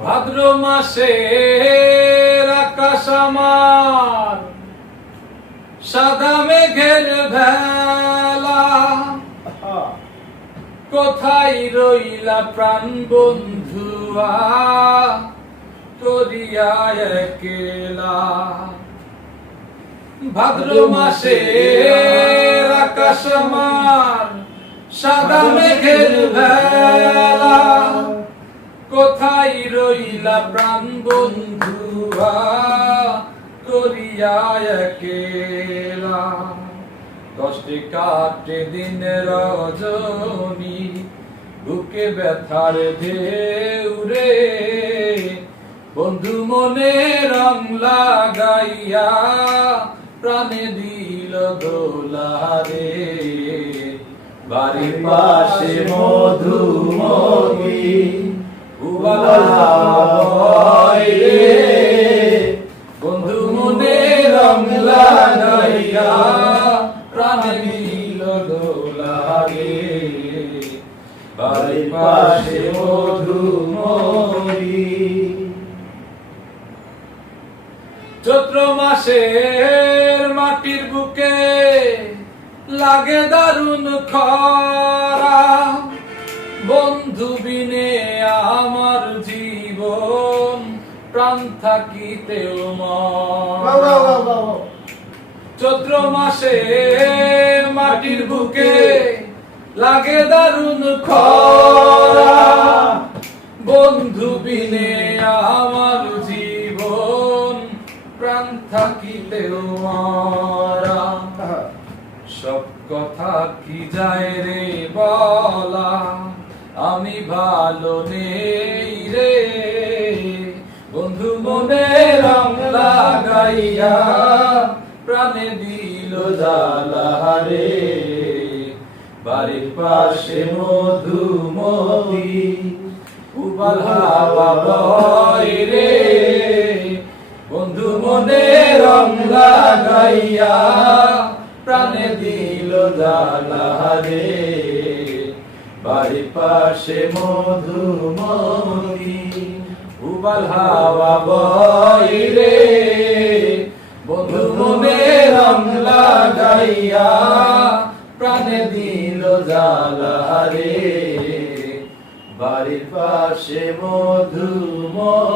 ভাদ্র মাসের আকাশ আমার সাদা মেঘের ভেলা, কোথায় রইলা প্রাণ বন্ধুয়া করিয়া একলা। ভাদ্র মাসের আকাশ আমার সাদা মেঘের ভেলা, কোথায় রইলা প্রাণ বন্ধুয়া করিয়া একলা। কষ্টে কাটে দিন রজনী, বুকে ব্যথার ঢেউ রে, বন্ধু মনে রং লাগাইয়া প্রাণে দিল দোলা রে। বাড়ির পাশে মধুময়ী বন্ধু মনে রং লাগাইয়া প্রাণে দিল দোলা রে। বাড়ির পাশে মধুময়ী। চৈত্র মাসের মাটির বুকে লাগে দারুণ খরা, বন্ধু বিনে আমার জীবন প্রাণ থাকিতেও মরা। চৈত্র মাসে মাটির বুকে লাগে দারুণ খরা, বন্ধু বিনে আমার জীবন প্রাণ থাকিতেও মরা। সব কথা কি যায় রে বলা, আমি ভালো নেই রে, বন্ধু মনে রং লাগাইয়া প্রাণে দিল জ্বালা রে। বাড়ির পাশে মধুময়ী উবাল হাওয়া বয় রে, বন্ধু মনে রং লাগাইয়া প্রাণে দিল জ্বালা রে। বাড়ির পাশে মধুময়ী উবাল হাওয়া বয় রে, বন্ধু মনে রং লাগাইয়া প্রাণে দিল জ্বালা রে। বাড়ির পাশে মধুময়ী।